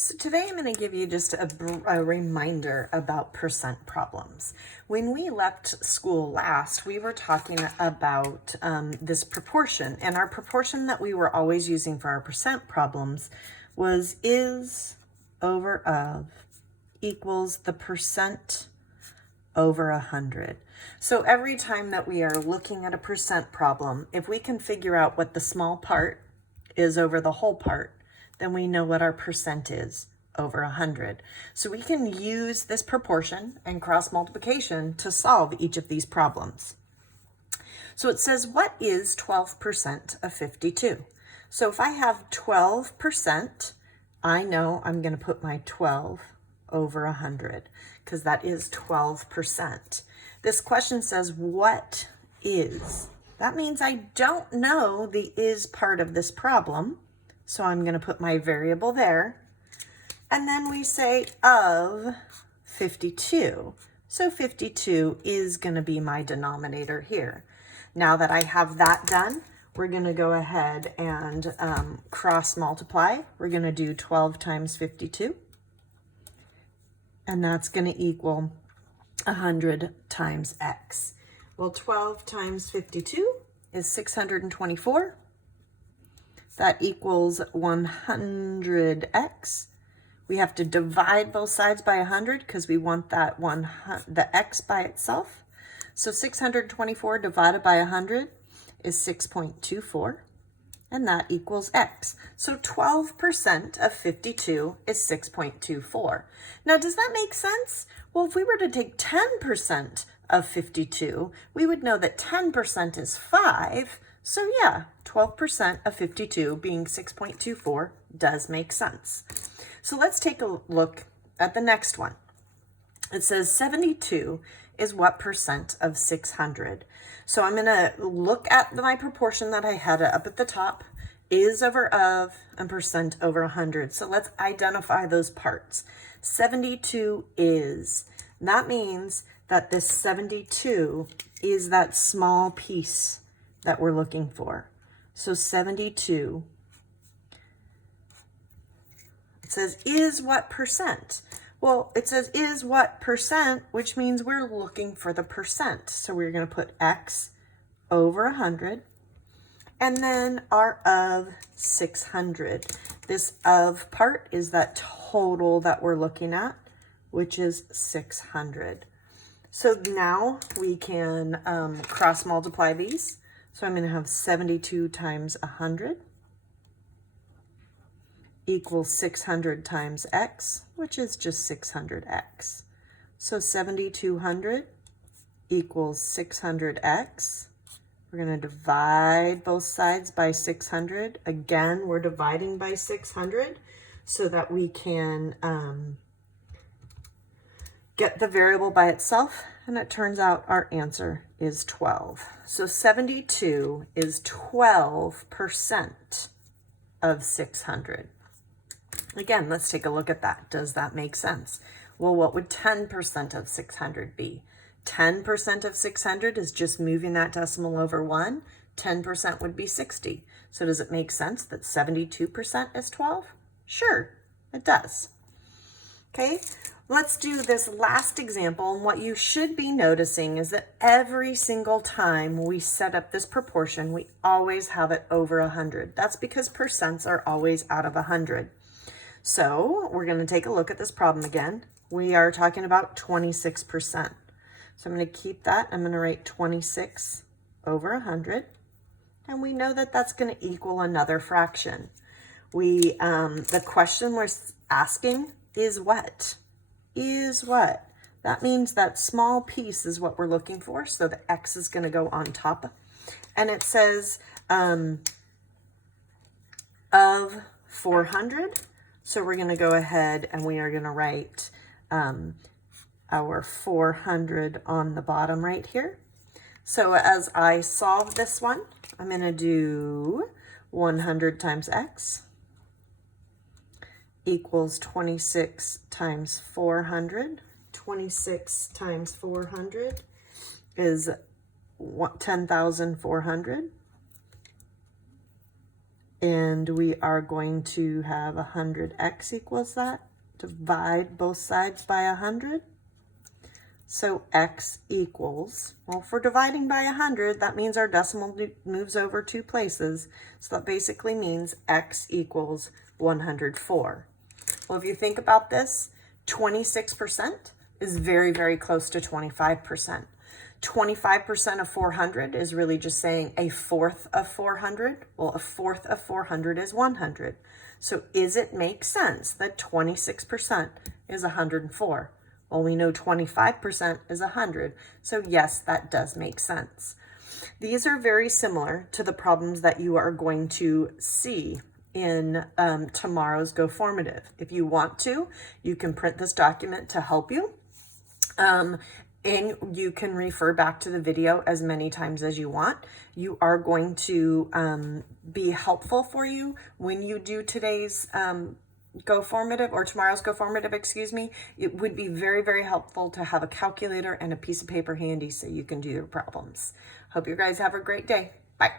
So today I'm going to give you just a reminder about percent problems. When we left school last, we were talking about this proportion, and our proportion that we were always using for our percent problems was is over of equals the percent over 100. So every time that we are looking at a percent problem, if we can figure out what the small part is over the whole part, then we know what our percent is over 100. So we can use this proportion and cross multiplication to solve each of these problems. So it says, what is 12% of 52? So if I have 12%, I know I'm going to put my 12 over 100 because that is 12%. This question says, what is? That means I don't know the is part of this problem. So I'm going to put my variable there. And then we say of 52. So 52 is going to be my denominator here. Now that I have that done, we're going to go ahead and cross multiply. We're going to do 12 times 52. And that's going to equal 100 times x. Well, 12 times 52 is 624. That equals 100x. We have to divide both sides by 100 because we want that the x by itself. So 624 divided by 100 is 6.24, and that equals x. So 12% of 52 is 6.24. Now, does that make sense? Well, if we were to take 10% of 52, we would know that 10% is 5. So yeah, 12% of 52 being 6.24 does make sense. So let's take a look at the next one. It says 72 is what percent of 600? So I'm going to look at my proportion that I had up at the top, is over of, and percent over 100. So let's identify those parts. 72 is. That means that this 72 is that small piece that we're looking for. So 72, it says is what percent? Well, it says is what percent, which means we're looking for the percent. So we're going to put x over 100, and then our of 600. This of part is that total that we're looking at, which is 600. So now we can cross multiply these. So I'm going to have 72 times 100 equals 600 times x, which is just 600x. So 7200 equals 600x. We're going to divide both sides by 600. Again, we're dividing by 600 so that we can get the variable by itself, and it turns out our answer is 12. So 72 is 12% of 600. Again, let's take a look at that. Does that make sense? Well, what would 10% of 600 be? 10% of 600 is just moving that decimal over 1. 10% would be 60. So does it make sense that 72% is 12? Sure, it does. Okay. Let's do this last example, and what you should be noticing is that every single time we set up this proportion, we always have it over 100. That's because percents are always out of 100. So we're going to take a look at this problem again. We are talking about 26%. So I'm going to keep that. I'm going to write 26 over 100, and we know that that's going to equal another fraction. The question we're asking is what? Is what? That means that small piece is what we're looking for. So the x is going to go on top. And it says of 400. So we're going to go ahead and we are going to write our 400 on the bottom right here. So as I solve this one, I'm going to do 100 times x equals 26 times 400. 26 times 400 is 10,400. And we are going to have 100x equals that. Divide both sides by 100. So x equals, well, if we're dividing by 100, that means our decimal moves over 2 places. So that basically means x equals 104. Well, if you think about this, 26% is very, very close to 25%. 25% of 400 is really just saying a fourth of 400. Well, a fourth of 400 is 100. So does it make sense that 26% is 104? Well, we know 25% is 100. So yes, that does make sense. These are very similar to the problems that you are going to see in tomorrow's Go Formative. If you want to, you can print this document to help you. And you can refer back to the video as many times as you want. You are going to be helpful for you when you do today's Go Formative, or tomorrow's Go Formative, excuse me. It would be very, very helpful to have a calculator and a piece of paper handy so you can do your problems. Hope you guys have a great day. Bye.